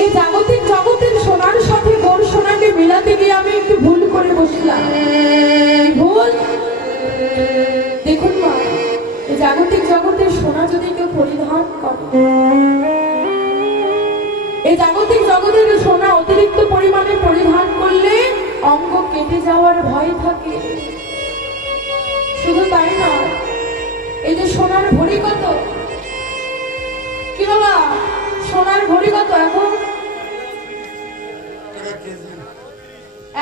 এই জাগতিক জগতের সোনার সাথে গোর সোনাকে মেলাতে গিয়ে আমি একটু ভুল করে বসলাম। ভুল? এই জাগতিক জগতের সোনা যদি কেউ পরিধান করে। এই জাগতিক জগতের সোনা অতিরিক্ত পরিমাণে পরিধান করলে অঙ্গ কেটে যাওয়ার ভয় থাকে। শুধু তাই না এই যে সোনার ভরি কত কি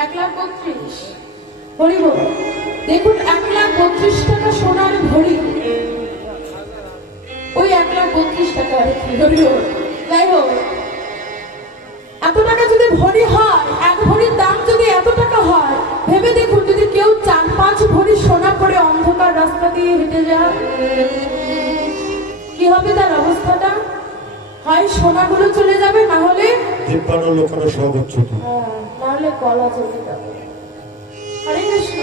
এক লাখ বত্রিশ। টাকা সোনার ভরি ওই এক লাখ বত্রিশ টাকা যাই হোক, এত টাকা যদি ভরি হয়, এক ভরির দাম যদি এত টাকা হয়, ভেবে দেখুন, যদি কেউ চার পাঁচ ভরি সোনা করে অন্ধকার রাস্তা দিয়ে হেঁটে যায়, কি হবে তার অবস্থাটা? সোনাগুলো চলে যাবে না হলে? তিপ্পান্ন লক্ষণ সর্বোচ্চ হ্যাঁ, না হলে গলা চলে যাবে। হরে কৃষ্ণ।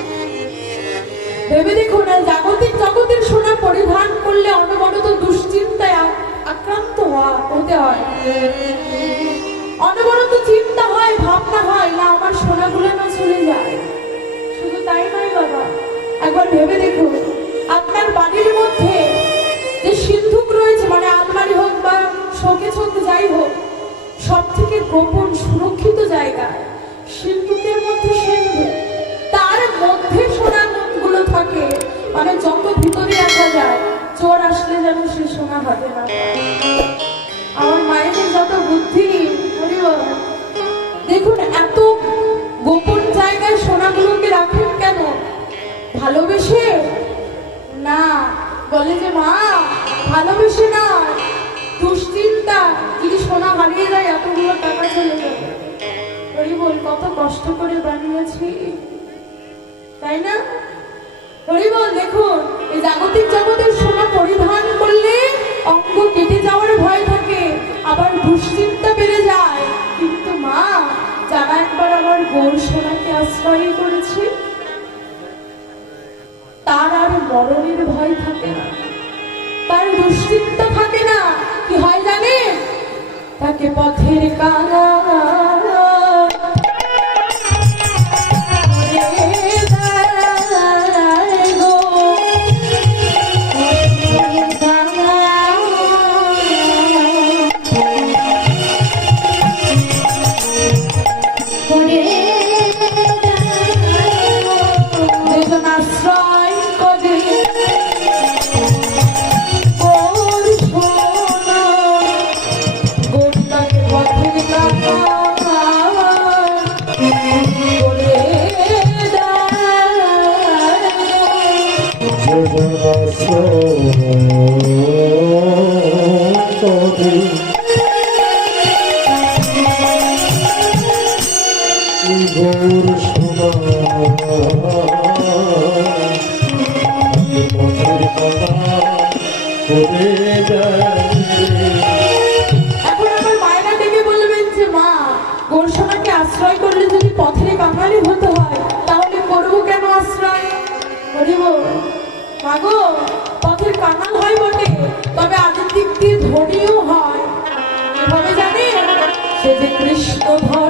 ভেবে দেখুন জাগতিক জগতের সোনা পরিধান করলে অনবরত দুশ্চিন্তায় আক্রান্ত হতে হয়। অনবরত চিন্তা হয় ভাবনা হয় না আমার সোনাগুলো না চলে যায়। শুধু তাই নয় বাবা একবার ভেবে দেখুন আপনার বাড়ির মধ্যে যে বা শোকেছ যাই হোক সব থেকে গোপন সুরক্ষিত জায়গা সিন্ধুকের মধ্যে সিন্ধু। তার মধ্যে সোনারগুলো থাকে মানে যত ভিতরে আসা যায়, চোর আসলে যেন সে সোনা হাতে না আমার মায়ের যত বুদ্ধি দেখুন এত গোপন জায়গায় সোনাগুলোকে রাখেন কেন? ভালোবেসে? না, বলে যে মা, ভালোবেসে না দুশ্চিন্তা, যদি সোনা হারিয়ে যায়, এতগুলো টাকা চলে যাবে। বল, কত কষ্ট করে বানিয়েছি। তাই না? হরি বল, দেখুন, এই জাগতিক জগতের সোনা পরিধান করলে অঙ্গ কেটে যাওয়ার ভয় থাকে, আবার দুশ্চিন্তা বেড়ে যায়। কিন্তু মা, যারা একবার আমার গৌর সোনাকে আশ্রয় করেছে, তার আর মরণের ভয় থাকে না। তার দুশ্চিন্তা কি হয় জানি তাকে পথের কানা পথের কাঙালি হতে হয়, তাহলে করব কেন আশ্রয়? বলিব মাগো পথের কাঙাল হয় বটে, তবে আগের দিক দিয়ে ধনীও হয়। এভাবে জানি কৃষ্ণ ধনে।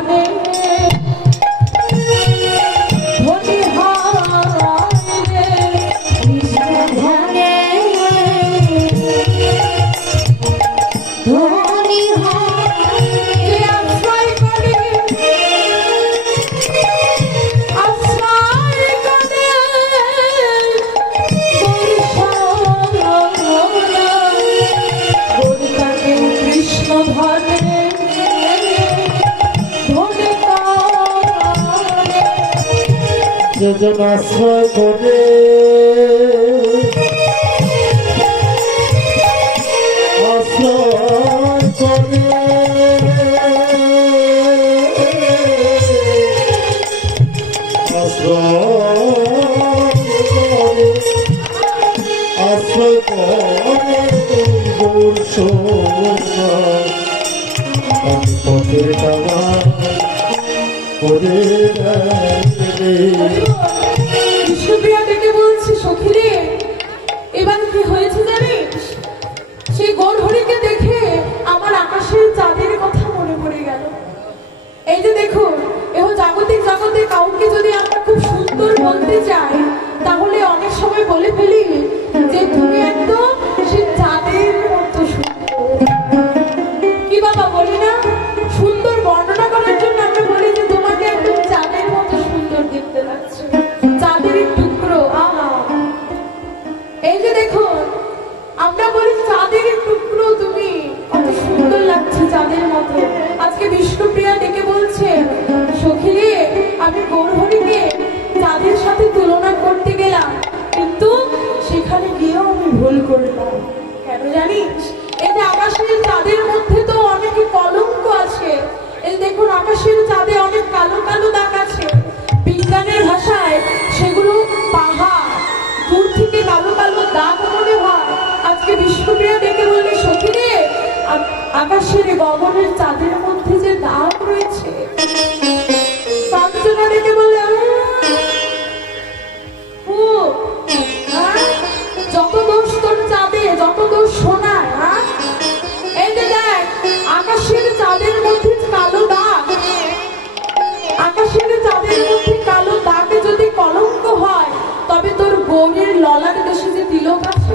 যেজন আশ্রয় করে। আশ্রয় করে। আশ্রয় করে। আমি করে থেকে বলছি, সখিরে, এবার কি হয়েছে জানিস? সেই গোল দেখে আমার আকাশের চাঁদের কথা মনে পড়ে গেল। এই যে দেখুন এহ জাগতিক জগতে কাউ গেলাম, কিন্তু সেখানে গিয়েও আমি ভুল করলাম। কেন জানিস? এই আকাশের চাঁদের মধ্যে তো অনেক কলঙ্ক আছে। এই দেখুন, আকাশের চাঁদে অনেক কালো কালো দাগ আছে। বিজ্ঞানের ভাষায় সেগুলো পাহাড়, দূর থেকে কালো কালো দাগ মনে হয়। আজকে বিষ্ণুপ্রিয়া ডেকে বললে, সখী রে আকাশের গগনের চাঁদের মধ্যে যে দাগ রয়েছে ললাট দেশে যে তিলক আছে?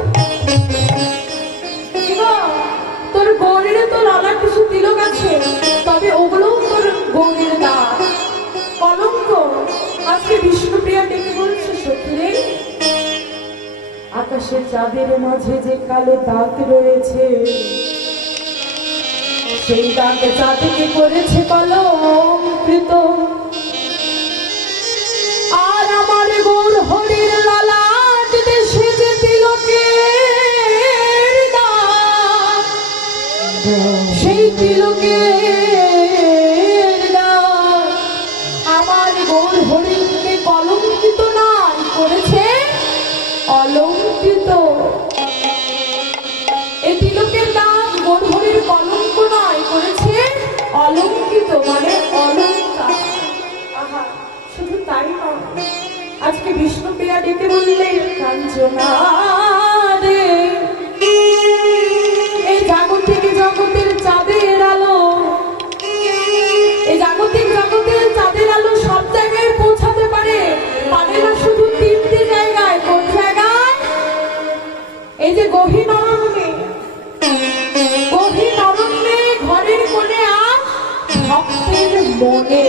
তোর গৌরের তো ললাট দেশে তিলক আছে, তবে ওগুলোও তোর গৌরের দাগ কলঙ্ক আজকে বিষ্ণুপ্রিয়া ডেকে বলছে সত্যি রে আকাশের চাঁদের মাঝে যে কালো দাগ রয়েছে, সেই দাগ চাঁদকে করেছে কলঙ্কৃত মানে তাই আজকে বিষ্ণুপ্রিয়া ডেকে বললে কাঞ্চনা রে এই জাগতিক জগতের চাঁদের আলো এই জাগতিক জগতের এই যে গহীন অরণ্যে গহীন অরণ্যে ঘরের কোণে আর ভক্তের মনে।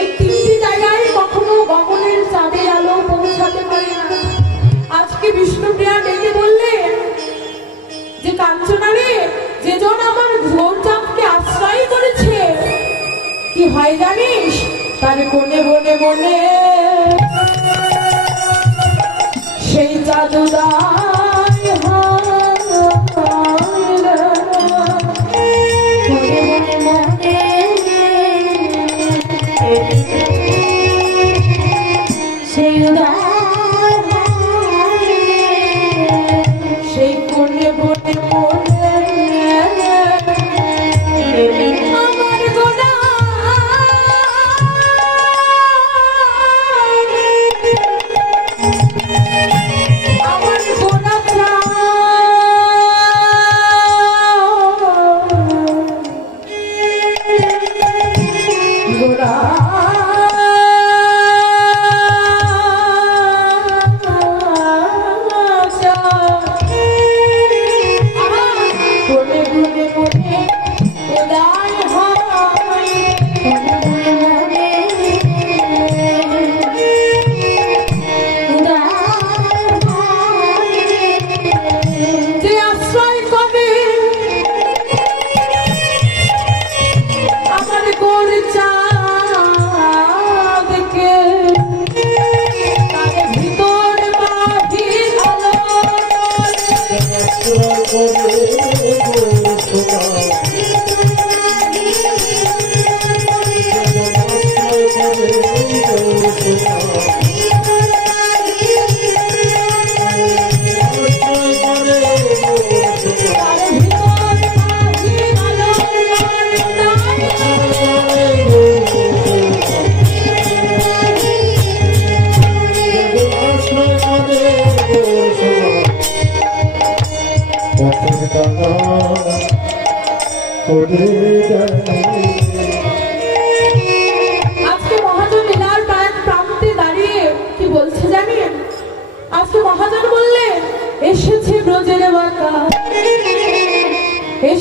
এই তিনটি জায়গায় কখনো গগনের চাঁদের আলো পৌঁছাতে পারে না। আজকে বিষ্ণুপ্রিয়া ডেকে বললেন যে, কাঞ্চনা রে, যে জন আমার ঘোরচাঁদকে আশ্রয় করেছে, কি হয় জানিস? তার কোনে বনে বনে সেই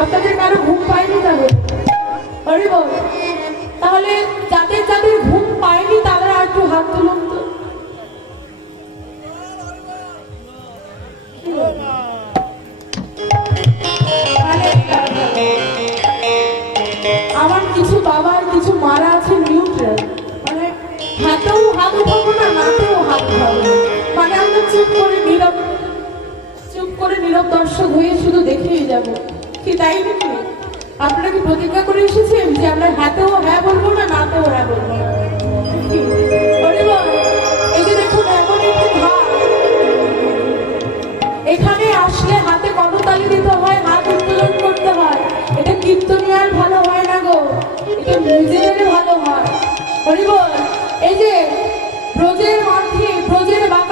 আপনাদের কারও ঘুম পায়নি তাহলে? তাহলে যাদের যাদের ঘুম পায়নি তারা একটু হাত তুলুন তো? মানে, আমার কিছু বাবা কিছু মারা আছে নিউট্রাল মানে হাতেও হাত উঠাবো না নাতেও হাত উঠাবো মানে আমরা চুপ করে নীরব। নীরব দর্শক হয়ে শুধু দেখেই যাব। কি তাই নাকি? আপনারা প্রতিজ্ঞা করে এসেছেন যে আমরা হাতেও হ্যাঁ বলব না নাতেও হ্যাঁ বলব? এখানে আসলে হাতে করতালি দিতে হয়, হাত উত্তোলন করতে হয়। এটা কীর্তনিয়ার ভালো হয় না গো। এটা নিজেদের ভালো হয়। হরিবল এই যে ব্রজের মাঠে ব্রজের বাঁকা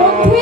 মধ্যে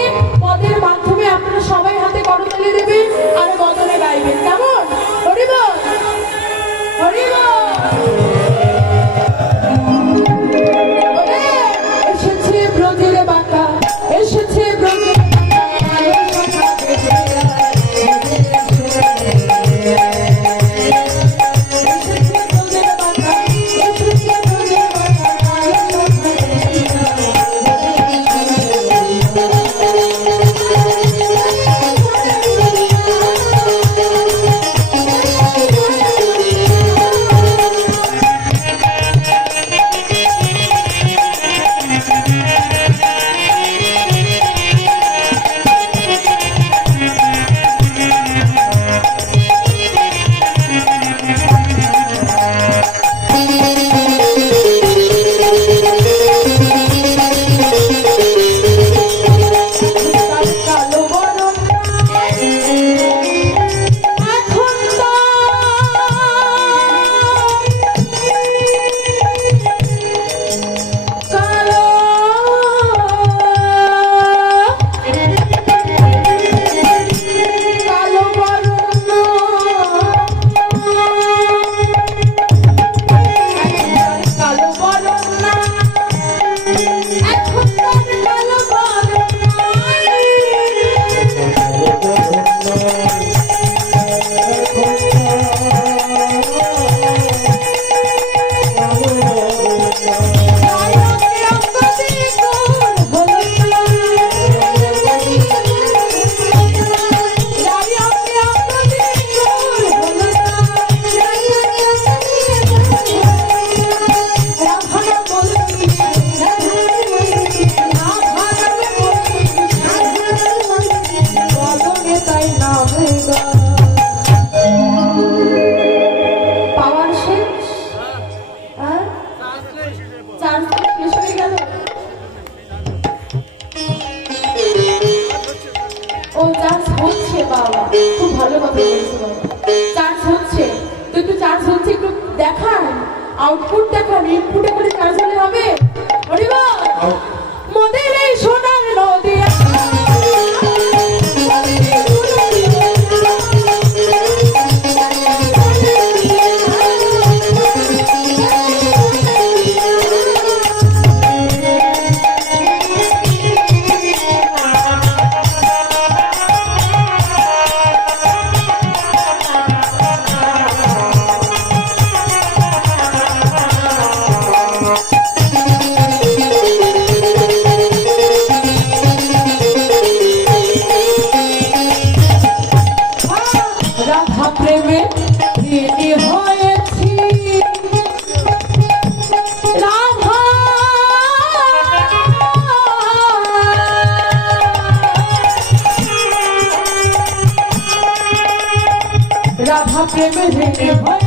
के मिलने